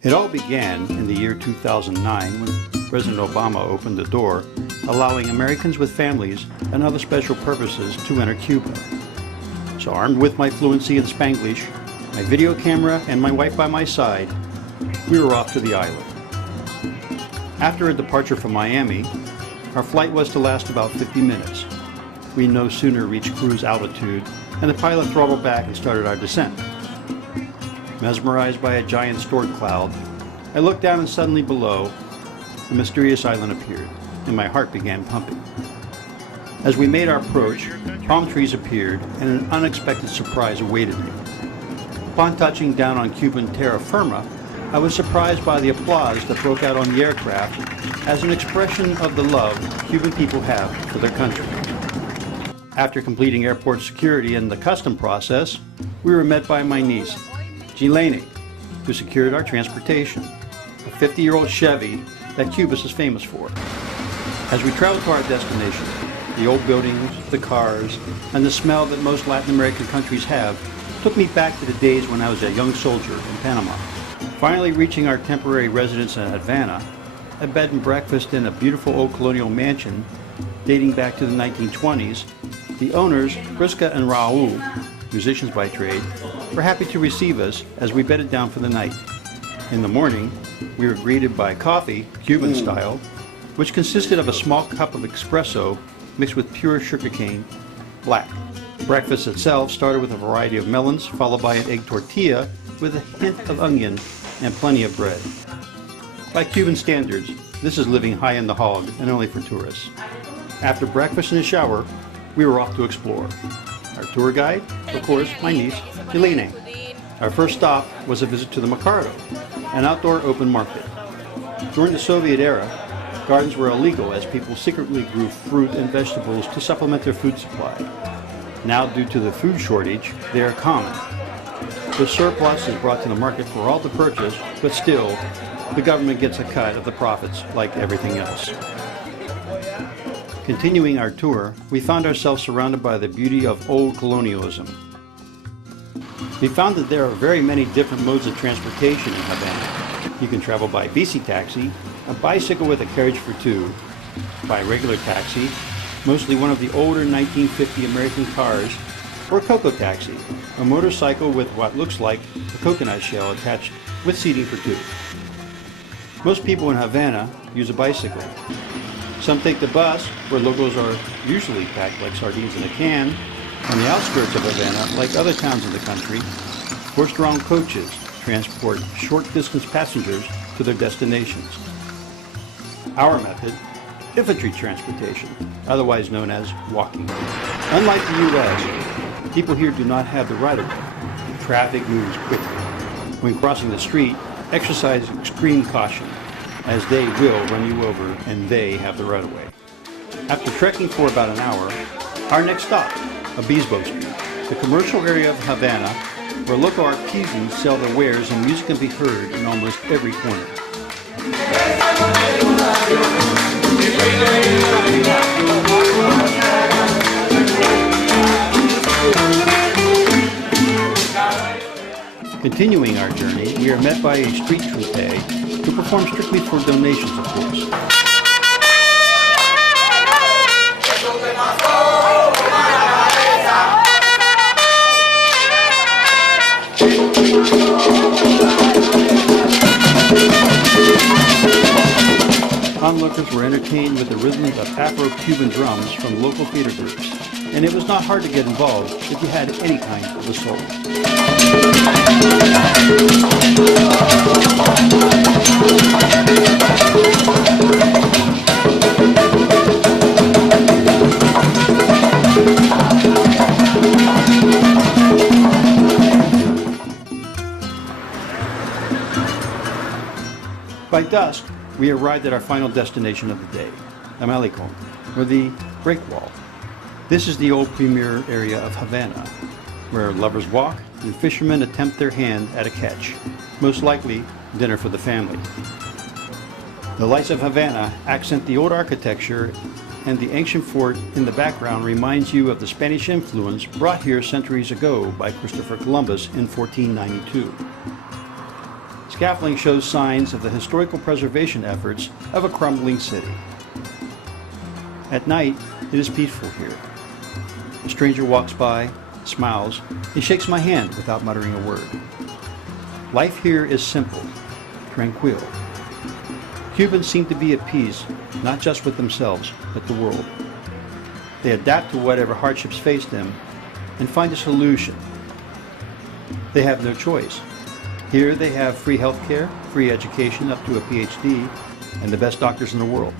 It all began in the year 2009 when President Obama opened the door, allowing Americans with families and other special purposes to enter Cuba. So armed with my fluency in Spanglish, my video camera, and my wife by my side, we were off to the island. After a departure from Miami, our flight was to last about 50 minutes. We no sooner reached cruise altitude and the pilot throttled back and started our descent. Mesmerized by a giant storm cloud, I looked down and suddenly below, the mysterious island appeared, and my heart began pumping. As we made our approach, palm trees appeared, and an unexpected surprise awaited me. Upon touching down on Cuban terra firma, I was surprised by the applause that broke out on the aircraft as an expression of the love Cuban people have for their country. After completing airport security and the custom process, we were met by my niece, Gilene, who secured our transportation, a 50-year-old Chevy that Cuba is famous for. As we traveled to our destination, the old buildings, the cars, and the smell that most Latin American countries have took me back to the days when I was a young soldier in Panama. Finally reaching our temporary residence in Havana, a bed and breakfast in a beautiful old colonial mansion dating back to the 1920s, the owners, Prisca and Raul, musicians by trade, were happy to receive us as we bedded down for the night. In the morning, we were greeted by coffee, Cuban style, which consisted of a small cup of espresso mixed with pure sugarcane, black. Breakfast itself started with a variety of melons, followed by an egg tortilla with a hint of onion and plenty of bread. By Cuban standards, this is living high in the hog and only for tourists. After breakfast and a shower, we were off to explore. Our tour guide, of course, my niece, Gilene. Our first stop was a visit to the Mercado, an outdoor open market. During the Soviet era, gardens were illegal as people secretly grew fruit and vegetables to supplement their food supply. Now, due to the food shortage, they are common. The surplus is brought to the market for all to purchase, but still, the government gets a cut of the profits like everything else. Continuing our tour, we found ourselves surrounded by the beauty of old colonialism. We found that there are very many different modes of transportation in Havana. You can travel by bici taxi, a bicycle with a carriage for two, by regular taxi, mostly one of the older 1950 American cars, or cocoa taxi, a motorcycle with what looks like a coconut shell attached with seating for two. Most people in Havana use a bicycle. Some take the bus, where locals are usually packed like sardines in a can. On the outskirts of Havana, like other towns in the country, horse-drawn coaches transport short-distance passengers to their destinations. Our method, infantry transportation, otherwise known as walking. Unlike the U.S., people here do not have the right-of-way. Traffic moves quickly. When crossing the street, exercise extreme caution, as they will run you over and they have the right-of-way. After trekking for about an hour, our next stop, Obispo Street, the commercial area of Havana, where local artisans sell their wares and music can be heard in almost every corner. Continuing our journey, we are met by a street troupe who perform strictly for donations, of course. Onlookers were entertained with the rhythms of Afro-Cuban drums from local theater groups, and it was not hard to get involved if you had any kind of a soul. By dusk, we arrived at our final destination of the day, Amalicon, or the Break Wall. This is the old premier area of Havana, where lovers walk and fishermen attempt their hand at a catch, most likely dinner for the family. The lights of Havana accent the old architecture, and the ancient fort in the background reminds you of the Spanish influence brought here centuries ago by Christopher Columbus in 1492. Scaffolding shows signs of the historical preservation efforts of a crumbling city. At night, it is peaceful here. A stranger walks by, smiles, and shakes my hand without muttering a word. Life here is simple, tranquil. Cubans seem to be at peace, not just with themselves, but the world. They adapt to whatever hardships face them and find a solution. They have no choice. Here they have free health care, free education up to a PhD, and the best doctors in the world.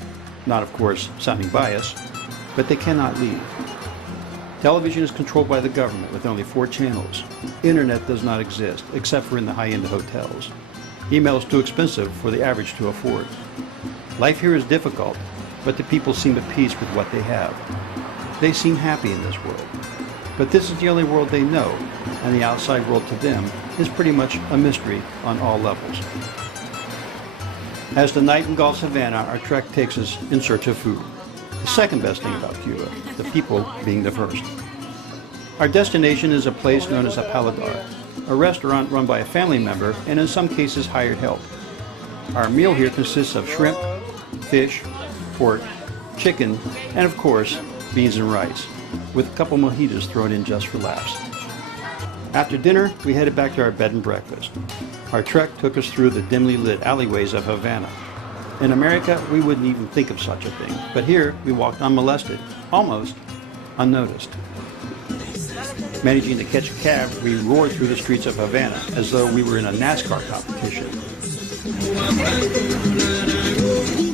Not, of course, sounding biased, but they cannot leave. Television is controlled by the government with only 4 channels. Internet does not exist, except for in the high-end hotels. Email is too expensive for the average to afford. Life here is difficult, but the people seem at peace with what they have. They seem happy in this world. But this is the only world they know, and the outside world to them is pretty much a mystery on all levels. As the night engulfs Havana, our trek takes us in search of food. The second best thing about Cuba, the people being the first. Our destination is a place known as a paladar, a restaurant run by a family member and in some cases hired help. Our meal here consists of shrimp, fish, pork, chicken, and of course, beans and rice, with a couple mojitos thrown in just for laughs. After dinner, we headed back to our bed and breakfast. Our trek took us through the dimly lit alleyways of Havana. In America, we wouldn't even think of such a thing, but here we walked unmolested, almost unnoticed. Managing to catch a cab, we roared through the streets of Havana as though we were in a NASCAR competition.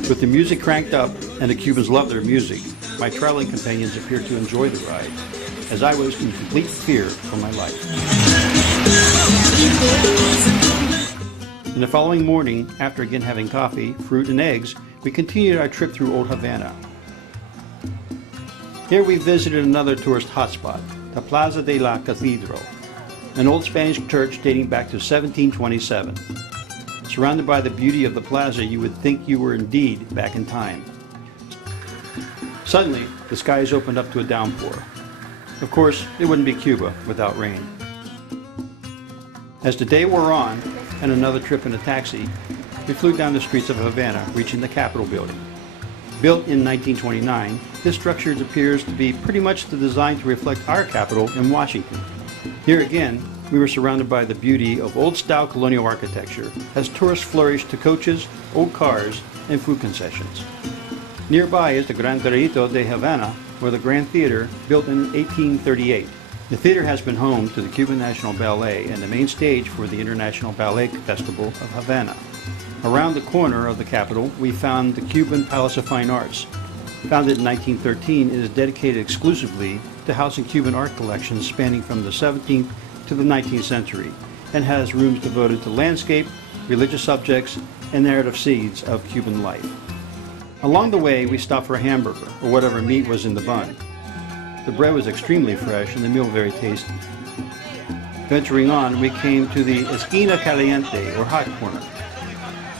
With the music cranked up, and the Cubans love their music, my traveling companions appeared to enjoy the ride, as I was in complete fear for my life. In the following morning, after again having coffee, fruit, and eggs, we continued our trip through Old Havana. Here we visited another tourist hotspot, the Plaza de la Cathedral, an old Spanish church dating back to 1727. Surrounded by the beauty of the plaza, you would think you were indeed back in time. Suddenly, the skies opened up to a downpour. Of course, it wouldn't be Cuba without rain. As the day wore on, and another trip in a taxi, we flew down the streets of Havana, reaching the Capitol building. Built in 1929, this structure appears to be pretty much the design to reflect our capital in Washington. Here again, we were surrounded by the beauty of old-style colonial architecture as tourists flourished to coaches, old cars, and food concessions. Nearby is the Gran Teatro de Havana, or the Grand Theater, built in 1838. The theater has been home to the Cuban National Ballet and the main stage for the International Ballet Festival of Havana. Around the corner of the Capitol, we found the Cuban Palace of Fine Arts. Founded in 1913, it is dedicated exclusively to housing Cuban art collections spanning from the 17th to the 19th century, and has rooms devoted to landscape, religious subjects, and narrative seeds of Cuban life. Along the way, we stopped for a hamburger, or whatever meat was in the bun. The bread was extremely fresh and the meal very tasty. Venturing on, we came to the Esquina Caliente, or hot corner.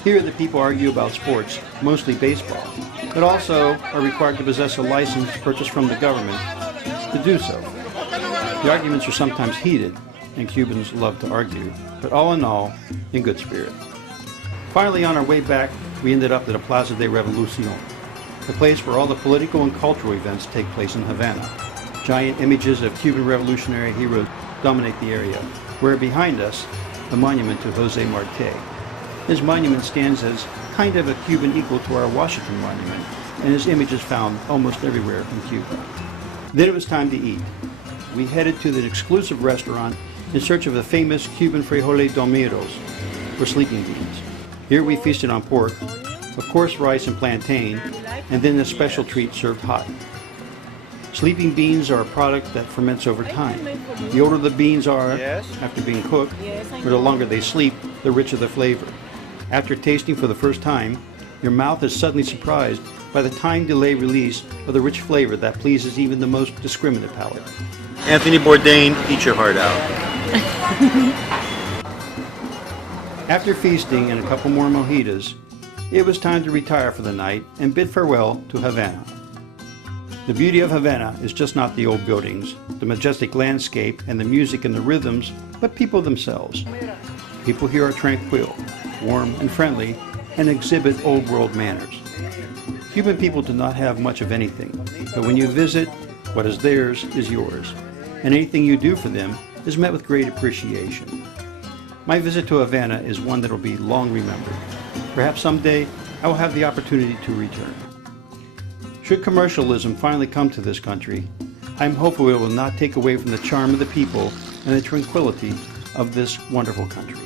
Here the people argue about sports, mostly baseball, but also are required to possess a license purchased from the government to do so. The arguments are sometimes heated, and Cubans love to argue, but all in all, in good spirit. Finally, on our way back, we ended up at the Plaza de Revolucion, the place where all the political and cultural events take place in Havana. Giant images of Cuban revolutionary heroes dominate the area, where behind us, the monument to Jose Marti. His monument stands as kind of a Cuban equal to our Washington Monument, and his image is found almost everywhere in Cuba. Then it was time to eat. We headed to the exclusive restaurant in search of the famous Cuban frijoles dormidos, or sleeping beans. Here we feasted on pork, of course rice and plantain, and then a special treat served hot. Sleeping beans are a product that ferments over time. The older the beans are after being cooked, or the longer they sleep, the richer the flavor. After tasting for the first time, your mouth is suddenly surprised by the time delay release of the rich flavor that pleases even the most discriminate palate. Anthony Bourdain, eat your heart out. After feasting and a couple more mojitos, it was time to retire for the night and bid farewell to Havana. The beauty of Havana is just not the old buildings, the majestic landscape, and the music and the rhythms, but people themselves. People here are tranquil, warm and friendly, and exhibit old world manners. Cuban people do not have much of anything, but when you visit, what is theirs is yours, and anything you do for them is met with great appreciation. My visit to Havana is one that will be long remembered. Perhaps someday I will have the opportunity to return. Should commercialism finally come to this country, I am hopeful it will not take away from the charm of the people and the tranquility of this wonderful country.